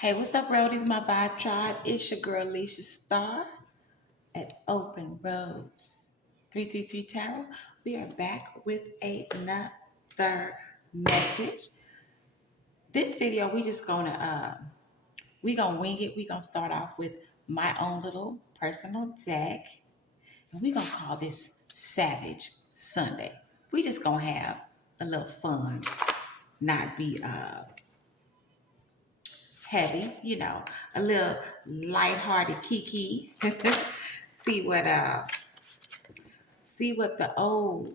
Hey, what's up, roadies? My vibe tribe. It's your girl, Alicia Star at Open Roads 333 Tarot. We are back with another message. This video, we gonna wing it. We gonna start off with my own little personal deck, and we gonna call this Savage Sunday. We just gonna have a little fun, not be heavy, a little lighthearted kiki. see what uh see what the old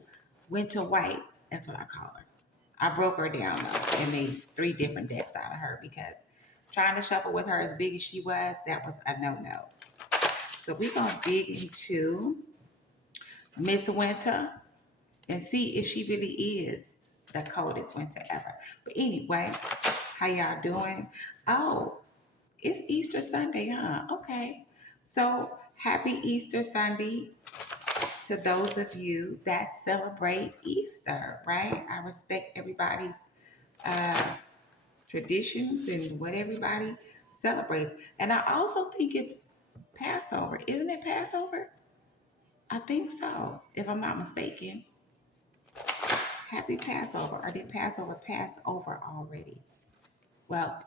Winter White, that's what I call her. I broke her down though and made 3 different decks out of her because trying to shuffle with her as big as she was, that was a no-no. So we're gonna dig into Miss Winter and see if she really is the coldest winter ever. But anyway, how y'all doing? Oh, it's Easter Sunday, huh? Okay. So happy Easter Sunday to those of you that celebrate Easter, right? I respect everybody's uh, traditions and what everybody celebrates. And I also think it's Passover. Isn't it Passover? I think so, if I'm not mistaken. Happy Passover. Or did Passover pass over already? Well,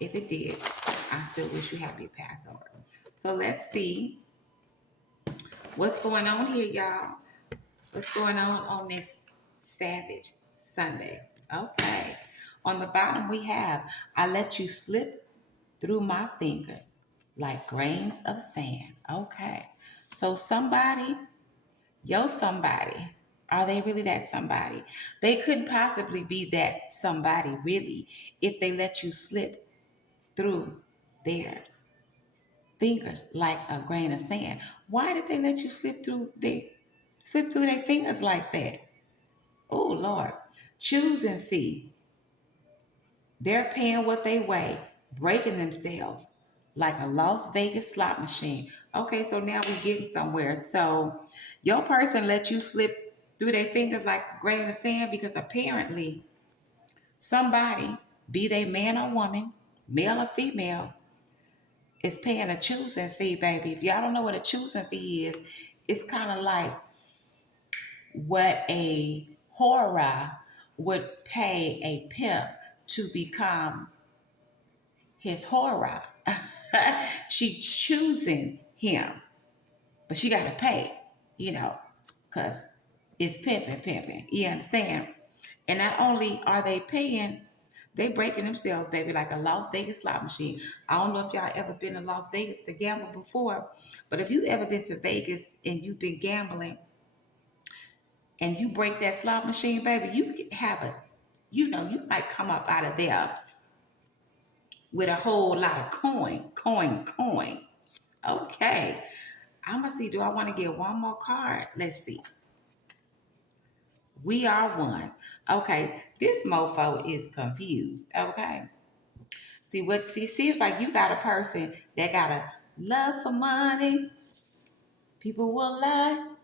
if it did, I still wish you happy Passover. So let's see what's going on here, y'all. What's going on this Savage Sunday? Okay. On the bottom, we have, I let you slip through my fingers like grains of sand. Okay. So somebody, are they really that somebody? They couldn't possibly be that somebody, really, if they let you slip through their fingers like a grain of sand. Why did they let you slip through their fingers like that? Oh Lord. Choosing fee. They're paying what they weigh, breaking themselves like a Las Vegas slot machine. Okay, so now we're getting somewhere. So your person let you slip through their fingers like a grain of sand because apparently somebody, be they man or woman, male or female, is paying a choosing fee, baby. If y'all don't know what a choosing fee is, it's kind of like what a whore would pay a pimp to become his whore. She choosing him, but she got to pay, because it's pimping. You understand? And not only are they paying, they breaking themselves, baby, like a Las Vegas slot machine. I don't know if y'all ever been to Las Vegas to gamble before, but if you ever been to Vegas and you've been gambling and you break that slot machine, baby, you have you might come up out of there with a whole lot of coin. Okay. I'm going to see, do I want to get one more card? Let's see. We are one. Okay. This mofo is confused. Okay. Seems like you got a person that got a love for money. People will lie,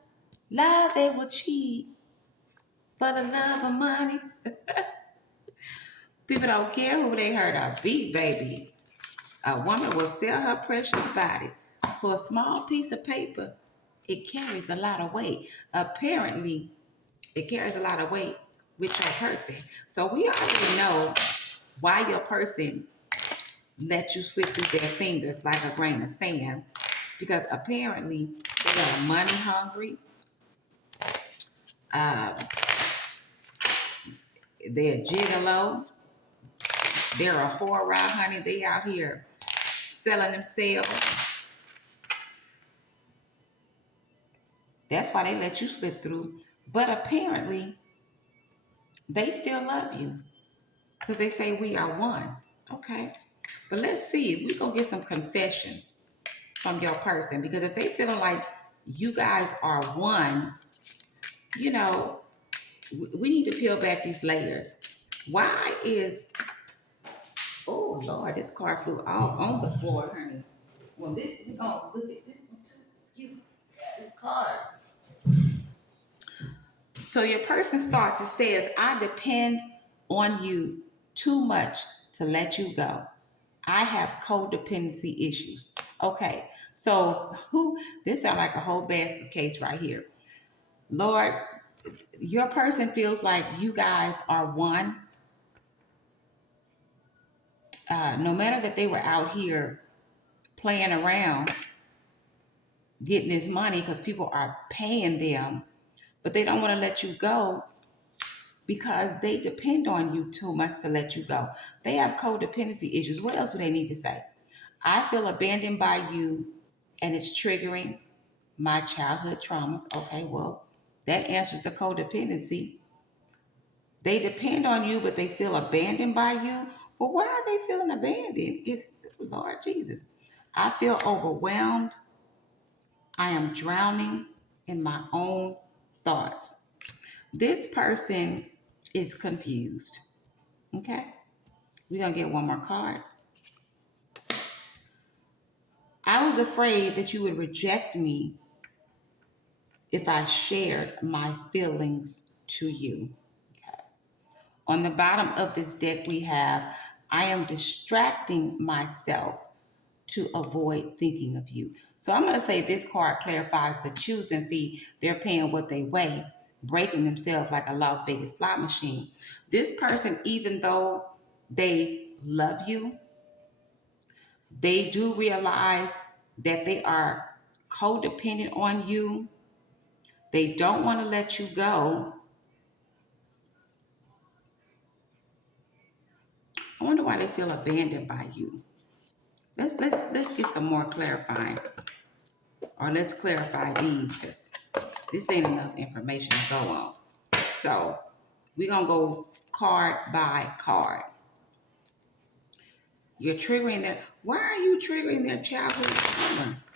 they will cheat for the love of money. People don't care who they hurt or beat, baby. A woman will sell her precious body for a small piece of paper. It carries a lot of weight. Apparently, it carries a lot of weight with your person. So we already know why your person let you slip through their fingers like a grain of sand. Because apparently they are money hungry. Uh, they're gigolo. They're a whore, honey. They out here selling themselves. That's why they let you slip through. But apparently, they still love you because they say we are one. Okay. But let's see. We're going to get some confessions from your person, because if they feeling like you guys are one, we need to peel back these layers. Why is, oh Lord, this card flew all on the floor, honey. Well, we're going to look at this one too. Excuse me. This card. So your person starts, it says, I depend on you too much to let you go. I have codependency issues. Okay, so this sounds like a whole basket case right here. Lord, your person feels like you guys are one. No matter that they were out here playing around, getting this money because people are paying them, but they don't want to let you go because they depend on you too much to let you go. They have codependency issues. What else do they need to say? I feel abandoned by you and it's triggering my childhood traumas. Okay, well, that answers the codependency. They depend on you, but they feel abandoned by you. Well, why are they feeling abandoned? If Lord Jesus, I feel overwhelmed. I am drowning in my own thoughts. This person is confused. Okay, we're gonna get one more card. I was afraid that you would reject me if I shared my feelings to you. Okay. On the bottom of this deck, we have I am distracting myself to avoid thinking of you. So I'm going to say this card clarifies the choosing fee. They're paying what they weigh, breaking themselves like a Las Vegas slot machine. This person, even though they love you, they do realize that they are codependent on you. They don't want to let you go. I wonder why they feel abandoned by you. Let's get some more clarifying, or let's clarify these because this ain't enough information to go on. So we're gonna go card by card. You're triggering their. Why are you triggering their childhood traumas?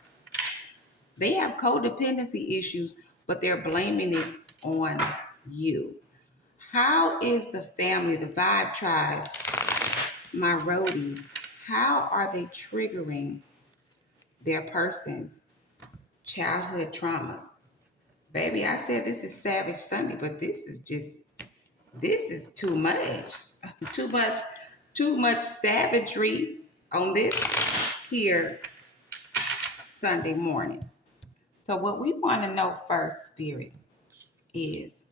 They have codependency issues, but they're blaming it on you. How is the family, the vibe tribe, my roadies, how are they triggering their person's childhood traumas? Baby, I said this is Savage Sunday, but this is too much. Too much, too much savagery on this here Sunday morning. So what we want to know first, Spirit, is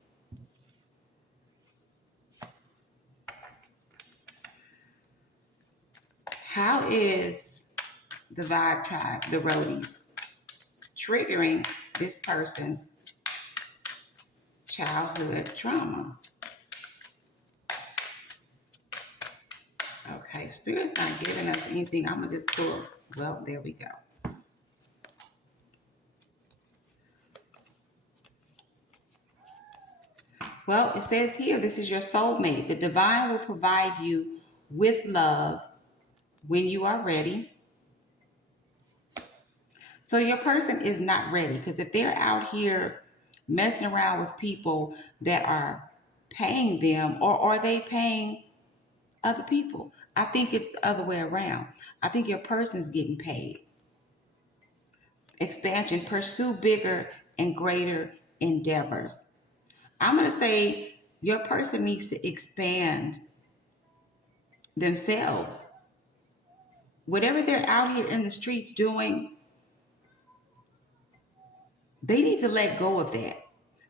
how is the vibe tribe, the roadies, triggering this person's childhood trauma? Okay, Spirit's not giving us anything. I'm going to just pull. Well, there we go. Well, it says here, this is your soulmate. The divine will provide you with love when you are ready. So your person is not ready, because if they're out here messing around with people that are paying them, or are they paying other people? I think it's the other way around. I think your person's getting paid. Expansion, pursue bigger and greater endeavors. I'm going to say your person needs to expand themselves. Whatever they're out here in the streets doing, they need to let go of that,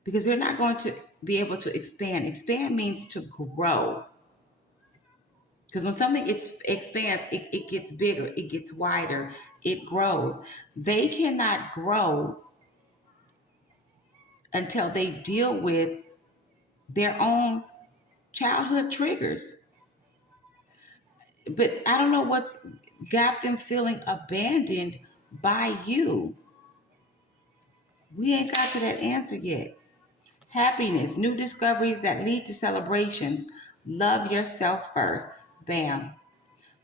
because they're not going to be able to expand. Expand means to grow. Because when something expands, it gets bigger, it gets wider, it grows. They cannot grow until they deal with their own childhood triggers. But I don't know what's got them feeling abandoned by you. We ain't got to that answer yet. Happiness, new discoveries that lead to celebrations. Love yourself first. Bam.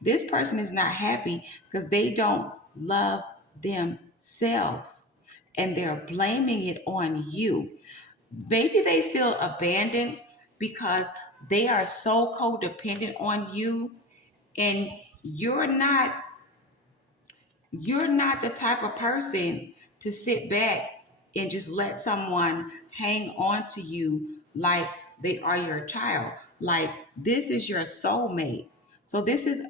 This person is not happy because they don't love themselves and they're blaming it on you. Maybe they feel abandoned because they are so codependent on you, and you're not the type of person to sit back and just let someone hang on to you like they are your child. Like, this is your soulmate. So this is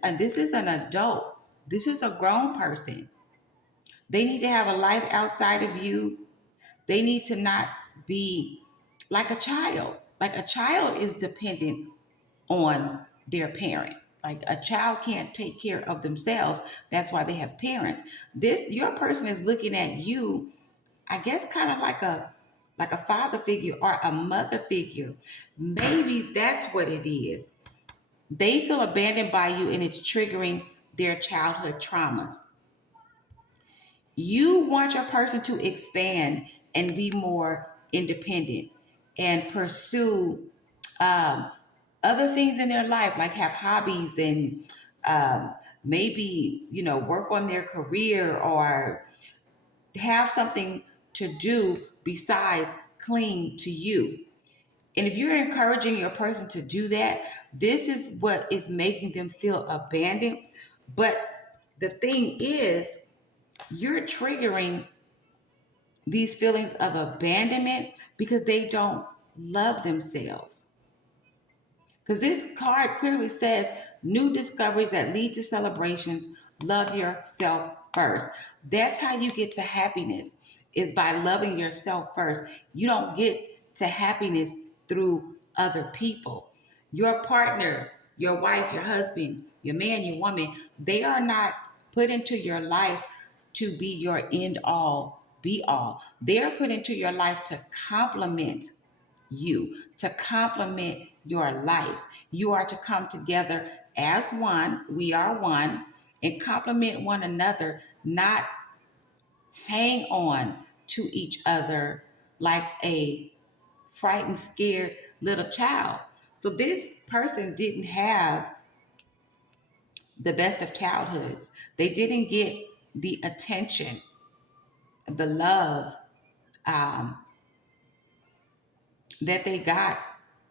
an adult. This is a grown person. They need to have a life outside of you. They need to not be like a child. Like a child is dependent on their parent. Like a child can't take care of themselves. That's why they have parents. This your person is looking at you, I guess kind of like a father figure or a mother figure. Maybe that's what it is. They feel abandoned by you and it's triggering their childhood traumas. You want your person to expand and be more independent and pursue um, other things in their life, like have hobbies and maybe, work on their career or have something to do besides cling to you. And if you're encouraging your person to do that, this is what is making them feel abandoned. But the thing is, you're triggering these feelings of abandonment because they don't love themselves. Because this card clearly says new discoveries that lead to celebrations, love yourself first. That's how you get to happiness, is by loving yourself first. You don't get to happiness through other people. Your partner, your wife, your husband, your man, your woman, they are not put into your life to be your end all, be all. They're put into your life to complement you, to complement your life. You are to come together as one. We are one, and complement one another, not hang on to each other like a frightened, scared little child. So this person didn't have the best of childhoods. They didn't get the attention, the love, um, that they got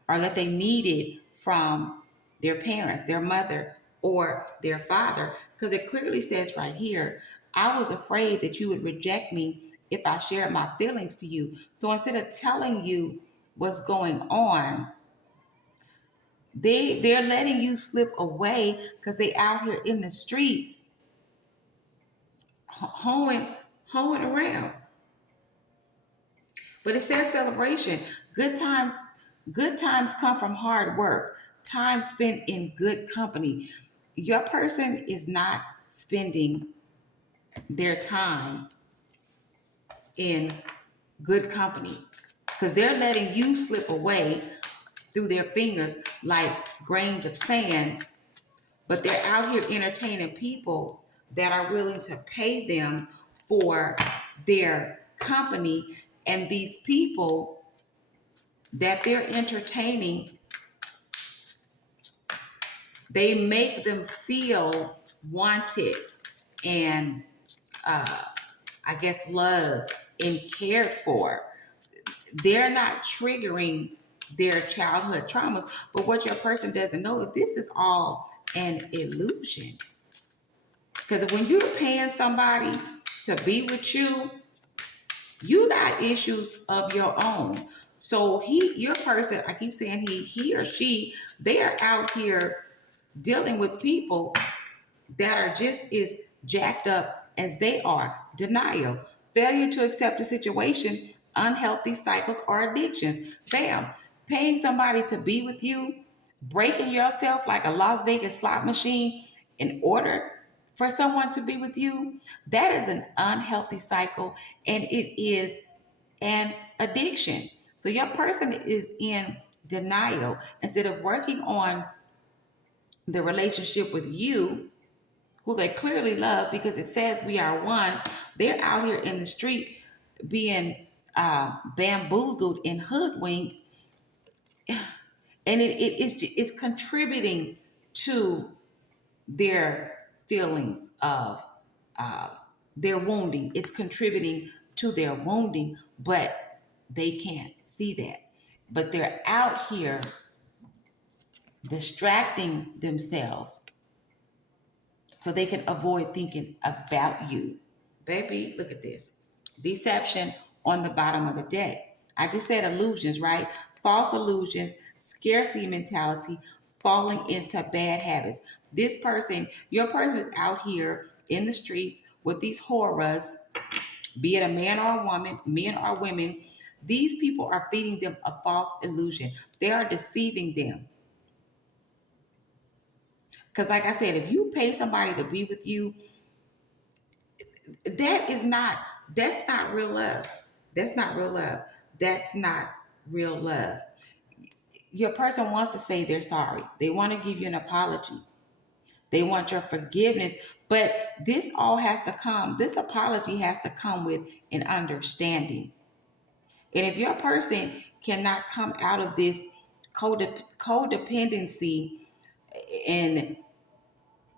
or that they needed from their parents, their mother, or their father. Because it clearly says right here, I was afraid that you would reject me if I shared my feelings to you. So instead of telling you what's going on, they're letting you slip away because they out here in the streets hoeing around. But it says celebration. Good times, good times come from hard work. Time spent in good company. Your person is not spending their time in good company because they're letting you slip away through their fingers like grains of sand, but they're out here entertaining people that are willing to pay them for their company. And these people that they're entertaining, they make them feel wanted and I guess loved and cared for. They're not triggering their childhood traumas, but what your person doesn't know is this is all an illusion. Because when you're paying somebody to be with you, you got issues of your own. So your person, I keep saying he or she, they are out here dealing with people that are just as jacked up as they are. Denial, failure to accept the situation, unhealthy cycles or addictions. Bam, paying somebody to be with you, breaking yourself like a Las Vegas slot machine in order for someone to be with you. That is an unhealthy cycle and it is an addiction. So your person is in denial instead of working on the relationship with you, who they clearly love because it says we are one. They're out here in the street being bamboozled and hoodwinked, and it's contributing to their feelings of uh, their wounding. It's contributing to their wounding, but they can't see that. But they're out here distracting themselves so they can avoid thinking about you. Baby, look at this. Deception on the bottom of the deck. I just said illusions, right? False illusions, scarcity mentality, falling into bad habits. This person, your person is out here in the streets with these horrors, be it a man or a woman, men or women. These people are feeding them a false illusion. They are deceiving them. Because, like I said, if you pay somebody to be with you, that is not, that's not real love. That's not real love. That's not real love. Your person wants to say they're sorry. They want to give you an apology. They want your forgiveness. But this all has to come, this apology has to come with an understanding. And if your person cannot come out of this codependency and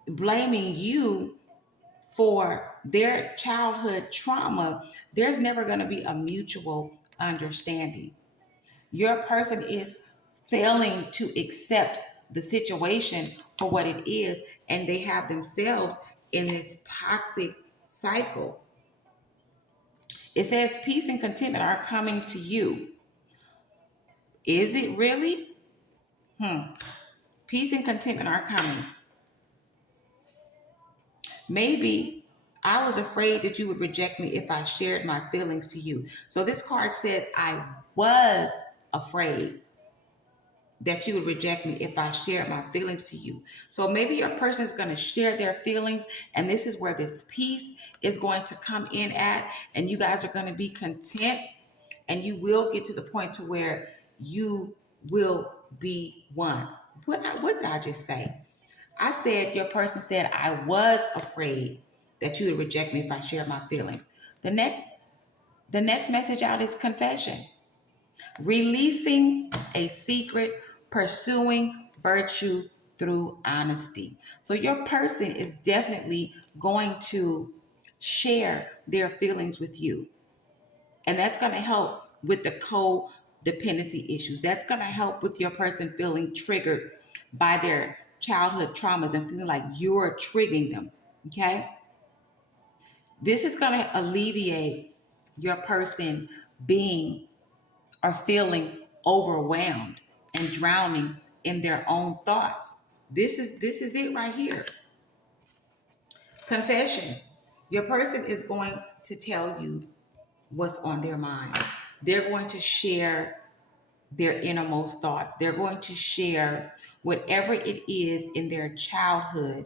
blaming you for their childhood trauma, there's never going to be a mutual understanding. Your person is failing to accept the situation for what it is, and they have themselves in this toxic cycle. It says peace and contentment are coming to you. Is it really? Peace and contentment are coming. Maybe I was afraid that you would reject me if I shared my feelings to you. So this card said, I was afraid that you would reject me if I shared my feelings to you. So maybe your person is going to share their feelings, and this is where this peace is going to come in at, and you guys are going to be content, and you will get to the point to where you will be one. What did I just say? I said your person said I was afraid that you would reject me if I shared my feelings. The next message out is confession. Releasing a secret, pursuing virtue through honesty. So your person is definitely going to share their feelings with you. And that's going to help with the codependency issues. That's going to help with your person feeling triggered by their childhood traumas and feeling like you're triggering them. Okay? This is going to alleviate your person being or feeling overwhelmed and drowning in their own thoughts. This is it right here. Confessions. Your person is going to tell you what's on their mind. They're going to share their innermost thoughts. They're going to share whatever it is in their childhood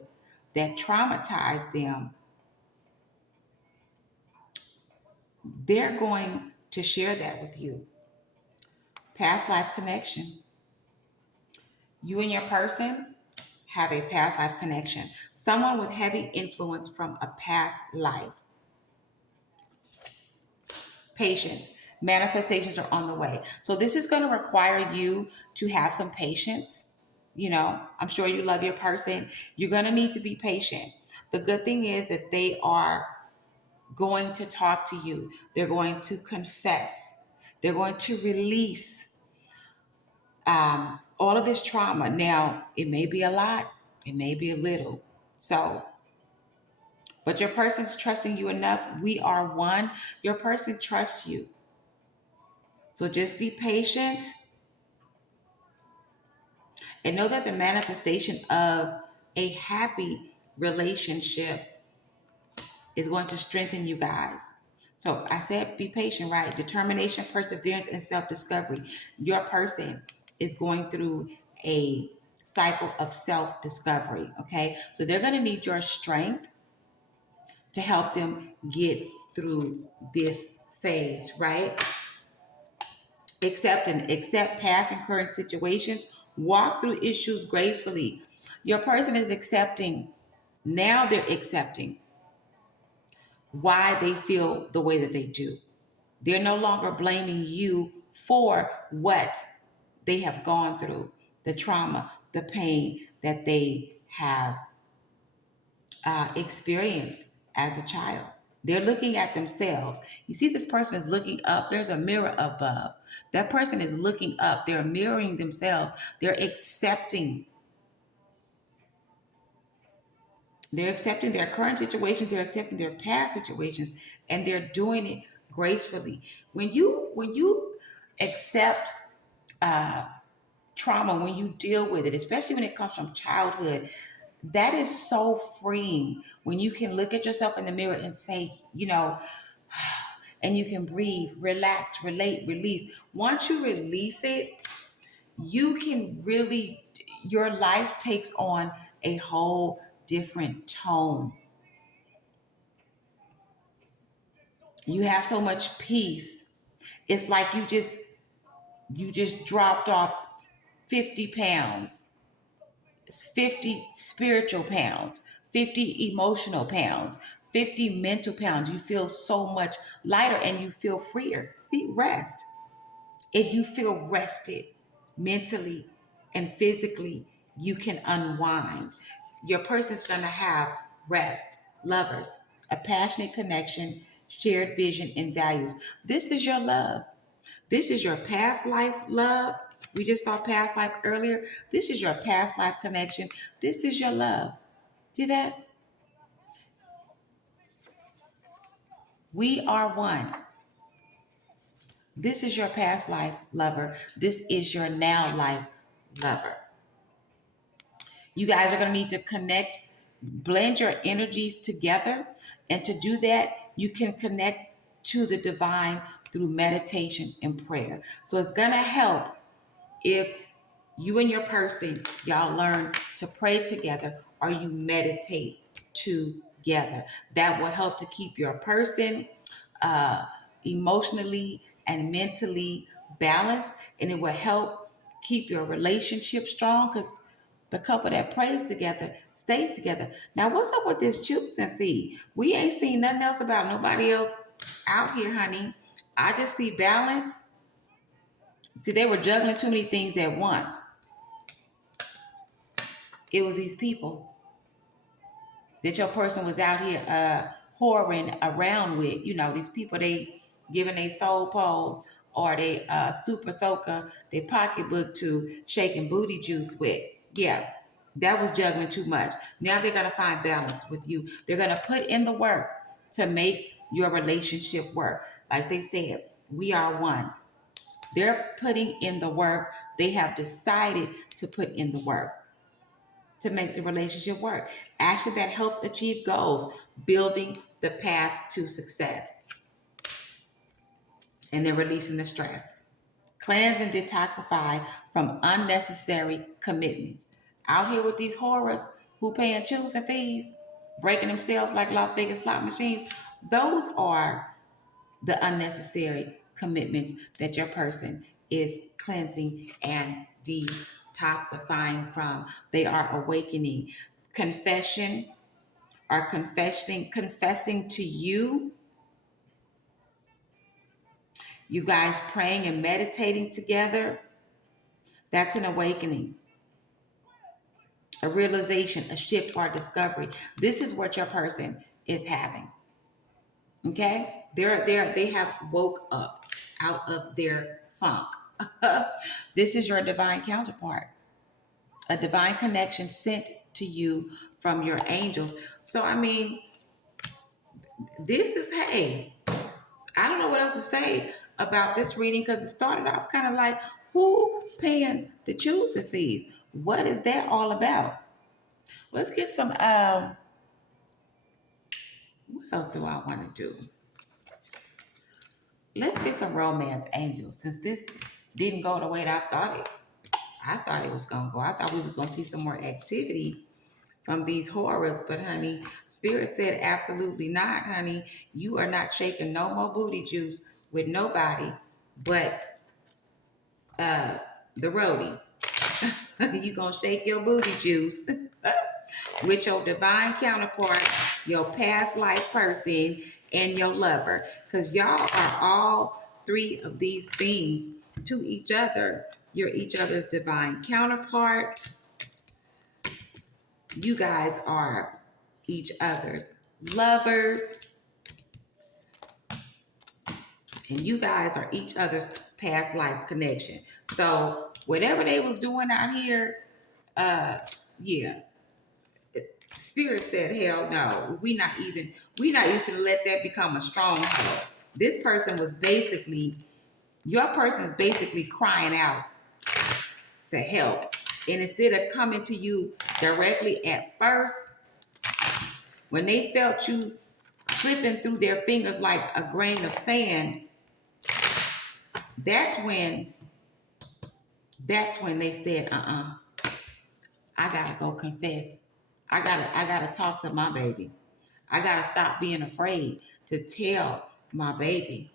that traumatized them. They're going to share that with you. Past life connection. You and your person have a past life connection. Someone with heavy influence from a past life. Patience. Manifestations are on the way. So this is going to require you to have some patience. You know, I'm sure you love your person. You're going to need to be patient. The good thing is that they are going to talk to you. They're going to confess. They're going to release all of this trauma. Now, it may be a lot. It may be a little. So, but your person's trusting you enough. We are one. Your person trusts you. So just be patient and know that the manifestation of a happy relationship is going to strengthen you guys. So I said be patient, right? Determination, perseverance, and self-discovery. Your person is going through a cycle of self-discovery, okay? So they're going to need your strength to help them get through this phase, right? Accept past and current situations. Walk through issues gracefully. Your person is accepting. Now they're accepting why they feel the way that they do. They're no longer blaming you for what they have gone through, the trauma, the pain that they have experienced as a child. They're looking at themselves. You see, this person is looking up. There's a mirror above. That person is looking up. They're mirroring themselves. They're accepting. They're accepting their current situations. They're accepting their past situations, and they're doing it gracefully. When you accept trauma, when you deal with it, especially when it comes from childhood, That is so freeing when you can look at yourself in the mirror and say, and you can breathe, relax, relate, release. Once you release it, you can really, your life takes on a whole different tone. You have so much peace. It's like you just dropped off 50 pounds, 50 spiritual pounds, 50 emotional pounds, 50 mental pounds. You feel so much lighter and you feel freer. See, rest. If you feel rested mentally and physically, you can unwind. Your person's going to have rest, lovers, a passionate connection, shared vision, and values. This is your love. This is your past life love. We just saw past life earlier. This is your past life connection. This is your love. See that? We are one. This is your past life lover. This is your now life lover. You guys are going to need to connect, blend your energies together. And to do that, you can connect to the divine through meditation and prayer. So it's going to help if you and your person, y'all learn to pray together or you meditate together. That will help to keep your person uh, emotionally and mentally balanced, and it will help keep your relationship strong because the couple that prays together stays together. Now, what's up with this choose and feed? We ain't seen nothing else about nobody else out here, honey. I just see balance. See, they were juggling too many things at once. It was these people that your person was out here whoring around with. These people they giving a soul pole or they super soaker, they pocketbook to shaking booty juice with. Yeah, that was juggling too much. Now they're gonna find balance with you. They're gonna put in the work to make your relationship work. Like they said, we are one. They're putting in the work. They have decided to put in the work to make the relationship work. Action that helps achieve goals, building the path to success, and then releasing the stress. Cleanse and detoxify from unnecessary commitments. Out here with these horrors who paying tuition fees, breaking themselves like Las Vegas slot machines, those are the unnecessary commitments that your person is cleansing and detoxifying from. They are awakening. Confession or confessing to you guys praying and meditating together, that's an awakening, a realization, a shift, or a discovery. This is what your person is having. Okay? They have woke up out of their funk. This is your divine counterpart, a divine connection sent to you from your angels. So, I mean, this is, hey, I don't know what else to say about this reading because it started off kind of like, who paying the choosing fees? What is that all about? Let's get some, what else do I want to do? Let's get some romance angels since this didn't go the way that I thought it was gonna go. I thought we was gonna see some more activity from these horrors, but honey, Spirit said absolutely not, honey. You are not shaking no more booty juice with nobody but the roadie. You gonna shake your booty juice with your divine counterpart, your past life person, and your lover. Because y'all are all three of these things to each other. You're each other's divine counterpart. You guys are each other's lovers. And you guys are each other's past life connection. So whatever they was doing out here, yeah. Spirit said, hell no. We not even gonna let that become a stronghold. This person was basically, your person is basically crying out for help And instead of coming to you directly at first, when they felt you slipping through their fingers like a grain of sand, that's when they said, I gotta go confess. I gotta talk to my baby. I gotta stop being afraid to tell my baby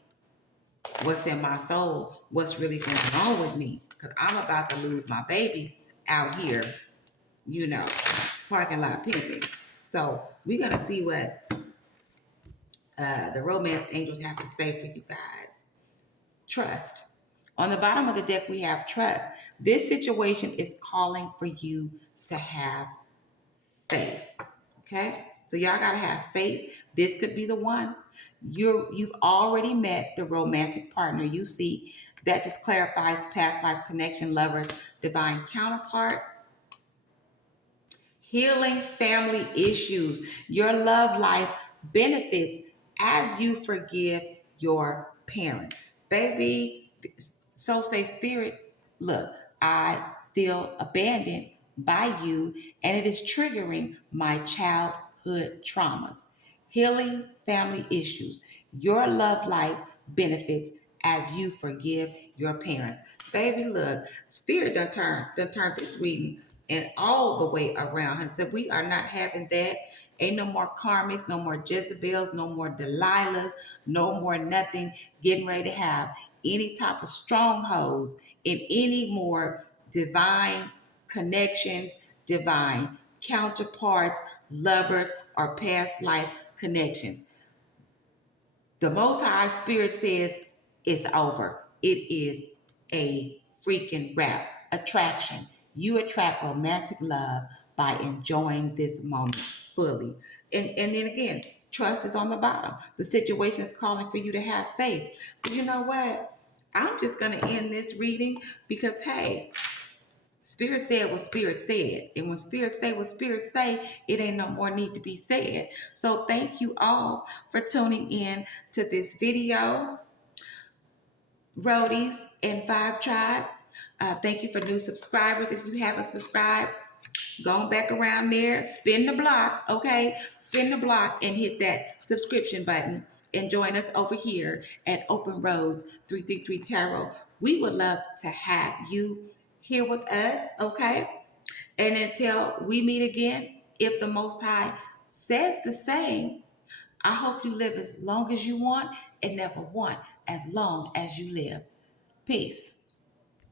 what's in my soul, what's really going on with me. Because I'm about to lose my baby out here, you know, parking lot pimping. So we're gonna see what the romance angels have to say for you guys. Trust. On the bottom of the deck, we have trust. This situation is calling for you to have faith. Okay? So y'all gotta have faith. This could be the one. You've already met the romantic partner you seek. That just clarifies past life connection, lovers, divine counterpart, healing family issues. Your love life benefits as you forgive your parents. Baby, so say spirit, look, I feel abandoned by you and it is triggering my childhood traumas. Healing family issues. Your love life benefits as you forgive your parents. Baby, look, spirit done turned this reading and all the way around. And said, we are not having that. Ain't no more karmics, no more Jezebels, no more Delilahs, no more nothing. Getting ready to have any type of strongholds in any more divine connections, divine counterparts, lovers, or past life connections. The Most High Spirit says it's over. It is a freaking wrap. Attraction. You attract romantic love by enjoying this moment fully. And then again, trust is on the bottom. The situation is calling for you to have faith. But you know what? I'm just going to end this reading because, hey, Spirit said what Spirit said. And when Spirit say what Spirit say, it ain't no more need to be said. So thank you all for tuning in to this video. Roadies and Five Tribe. Thank you for new subscribers. If you haven't subscribed, go back around there, spin the block, okay? Spin the block and hit that subscription button and join us over here at Open Roads 333 Tarot. We would love to have you here with us, okay? And until we meet again, if the Most High says the same, I hope you live as long as you want and never want as long as you live. Peace.